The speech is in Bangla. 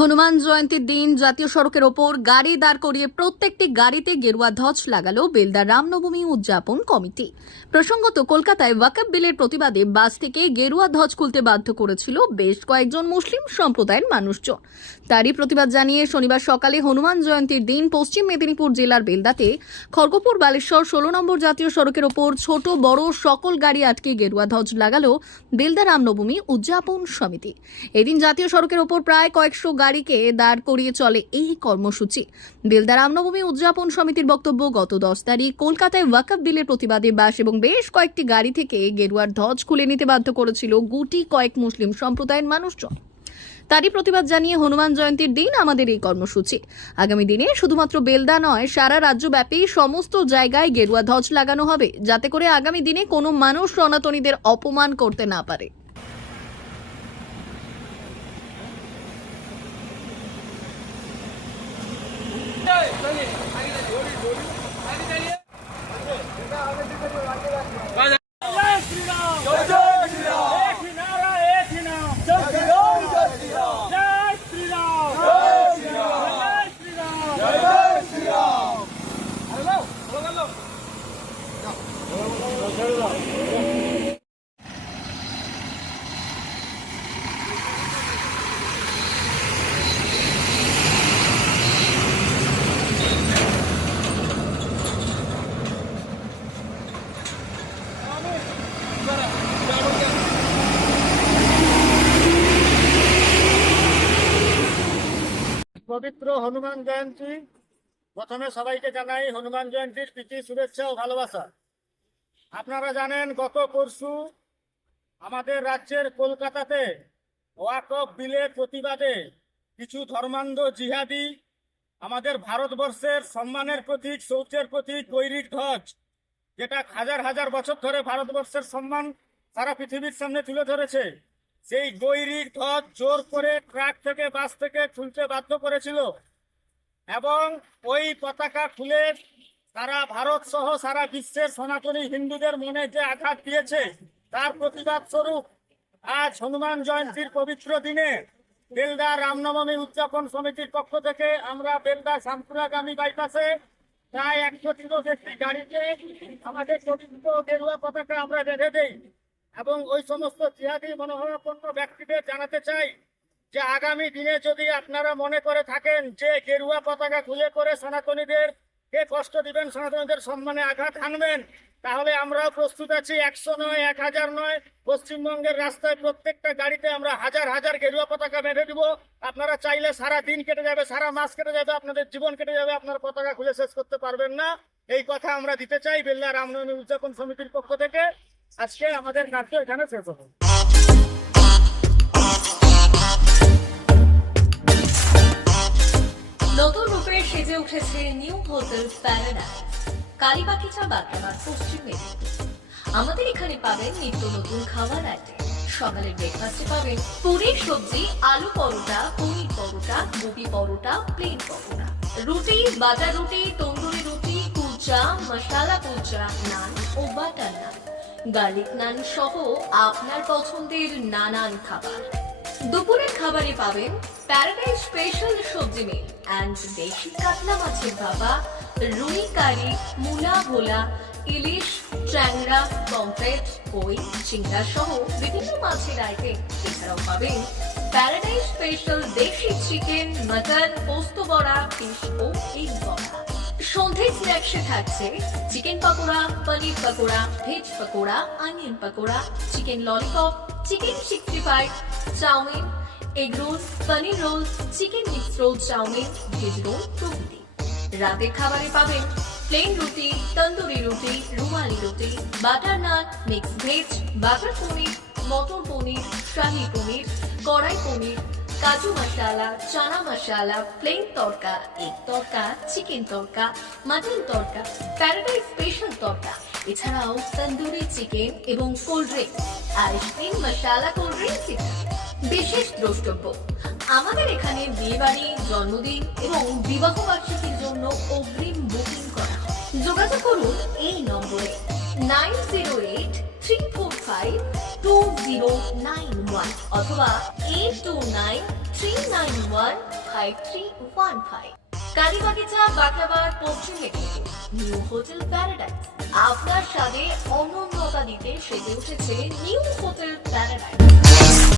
হনুমান জয়ন্তীর দিন জাতীয় সড়কের ওপর গাড়ি দাঁড় করিয়ে প্রত্যেকটি গাড়িতে গেরুয়া ধ্বজ লাগালো বেলদা রামনবমী উদযাপন কমিটি। প্রসঙ্গত, কলকাতায় ওয়াকফ বিলের প্রতিবাদে বাস থেকে গেরুয়া ধ্বজ খুলতে বাধ্য করেছিল বেশ কয়েকজন মুসলিম সম্প্রদায়ের মানুষজন। তারই প্রতিবাদ জানিয়ে শনিবার সকালে হনুমান জয়ন্তীর দিন পশ্চিম মেদিনীপুর জেলার বেলদাতে খড়গপুর বালেশ্বর ষোলো নম্বর জাতীয় সড়কের ওপর ছোট, বড় সকল গাড়ি আটকে গেরুয়া ধ্বজ লাগালো বেলদা রামনবমী উদযাপন সমিতি। এদিন জাতীয় সড়কের ওপর প্রায় কয়েকশো গাড়িকে দাঁড় করিয়ে চলে এই কর্মসূচি। বেলদা রামনবমী উদযাপন সমিতির বক্তব্য, গত দশ তারিখ কলকাতায় ওয়াকফ বিলের প্রতিবাদে বাস এবং বেশ কয়েকটি গাড়ি থেকে গেরুয়ার ধ্বজ খুলে নিতে বাধ্য করেছিল গুটি কয়েক মুসলিম সম্প্রদায়ের মানুষজন। তারই প্রতিবাদ জানিয়ে হনুমান জয়ন্তীর দিন আমাদের এই কর্মসূচি। আগামী দিনে শুধুমাত্র বেলদা নয়, সারা রাজ্যব্যাপী সমস্ত জায়গায় গেরুয়া ধ্বজ লাগানো হবে, যাতে করে আগামী দিনে কোনো মানুষ সনাতনীদের অপমান করতে না পারে। 달리 달려. পবিত্র হনুমান জয়ন্তী। প্রথমে সবাইকে জানাই হনুমান জয়ন্তীর প্রীতি, শুভেচ্ছা ও ভালোবাসা। আপনারা জানেন, গত পরশু আমাদের রাজ্যের কলকাতাতে ওয়াকফ বিলের প্রতিবাদে কিছু ধর্মান্ধ জিহাদি আমাদের ভারতবর্ষের সম্মানের প্রতীক শৌচের প্রতীক, গৈরিক ধ্বজ, যেটা হাজার হাজার বছর ধরে ভারতবর্ষের সম্মান সারা পৃথিবীর সামনে তুলে ধরেছে। সেই গৈরিক ধ্বজ জোর করে ট্রাক থেকে বাস থেকে খুলতে বাধ্য করেছিল এবং ওই পতাকা খুলে সারা ভারত সহ সারা বিশ্বের সনাতনী হিন্দুদের মনে যে আঘাত দিয়েছে, তার প্রতিবাদ স্বরূপ আজ হনুমান জয়ন্তীর পবিত্র দিনে বেলদা রামনবমী উদযাপন সমিতির পক্ষ থেকে আমরা বেলদা শামপুরাগামী বাইপাসে প্রায় একশোটিরও বেশি গাড়িতে আমাদের পবিত্র গেরুয়া পতাকা আমরা বেঁধে দেই। এবং ওই সমস্ত জিহাদি মনোভাবাপন্ন ব্যক্তিদের জানাতে চাই যে আগামী দিনে যদি আপনারা মনে করে থাকেন যে গেরুয়া পতাকা খুলে করে সনাতনীদের কে কষ্ট দিবেন, সনাতনীদের সম্মানে আঘাত আনবেন তাহলে আমরাও প্রস্তুত আছি। একশো নয়, এক হাজার নয়, পশ্চিমবঙ্গের রাস্তায় প্রত্যেকটা গাড়িতে আমরা হাজার হাজার গেরুয়া পতাকা বেঁধে দিব। আপনারা চাইলে সারা দিন কেটে যাবে, সারা মাস কেটে যাবে, আপনাদের জীবন কেটে যাবে, আপনার পতাকা খুলে শেষ করতে পারবেন না। এই কথা আমরা দিতে চাই বেল্লা রামনবমী উদযাপন সমিতির পক্ষ থেকে। আজকে আমাদের কার্য এখানে শেষ হবে। নতুন রূপে সেজে উঠেছে নিউ হোটেল প্যারাডাইস। কালীবাগিচা বাগদামার পশ্চিম আমাদের এখানে পাবেন নিত্য নতুন খাবার আইটেম। সকালের ব্রেকফাস্টে পাবেন পুরীর সবজি, আলু পরোটা, পনির পরোটা, গোবি পরোটা প্লেন পরোটা। রুটি বাটার রুটি তন্দুরি রুটি, কুলচা, মশালা কুলচা, নান ও বাটার নান। গার্লিক নান সহ আপনার পছন্দের নানান খাবার। দুপুরের খাবারে পাবেন প্যারাডাইজ স্পেশাল সবজি মিল অ্যান্ড দেশি কাতলা মাছের ভাপা, রুই কারি, মুলা ভোলা, ইলিশ, ট্যাংরা, পমফ্রেট কই চিংড়া সহ বিভিন্ন মাছের আইটেম এছাড়াও পাবেন প্যারাডাইজ স্পেশাল দেশি চিকেন মাটন পোস্ত বড়া ফিশ ও এগ বড়া। Chicken pakora, paneer pakora, veg pakora onion pakora, chicken lollipop, chicken sixty five chowmein, egg roll, paneer roll, chicken mix roll, chowmein, veg roll প্রভৃতি। রাতের খাবারে পাবেন প্লেন রুটি, তন্দুরি রুটি, রুমালি রুটি, butter naan mix veg butter paneer, matar paneer, shahi paneer, kadai paneer kaju masala, chana masala plain tadka egg tadka chicken tadka mutton tadka paradise special tadka এছাড়াও তন্দুরি চিকেন এবং cold drink ice cream masala cold drink বিশেষ দ্রষ্টব্য, আমাদের এখানে বিয়েবাড়ি, জন্মদিন এবং বিবাহ বার্ষিকীর জন্য অগ্রিম বুকিং করা যোগাযোগ করুন এই নম্বরে। Nine zero eight three four five two zero nine one অথবা eight two nine three nine one five three one five. Kalibagicha Baklabad Paschim Medinipur, new hotel paradise. আপনার স্বাদে অনন্যতা দিতে সেজে উঠেছে নিউ হোটেল প্যারাডাইস।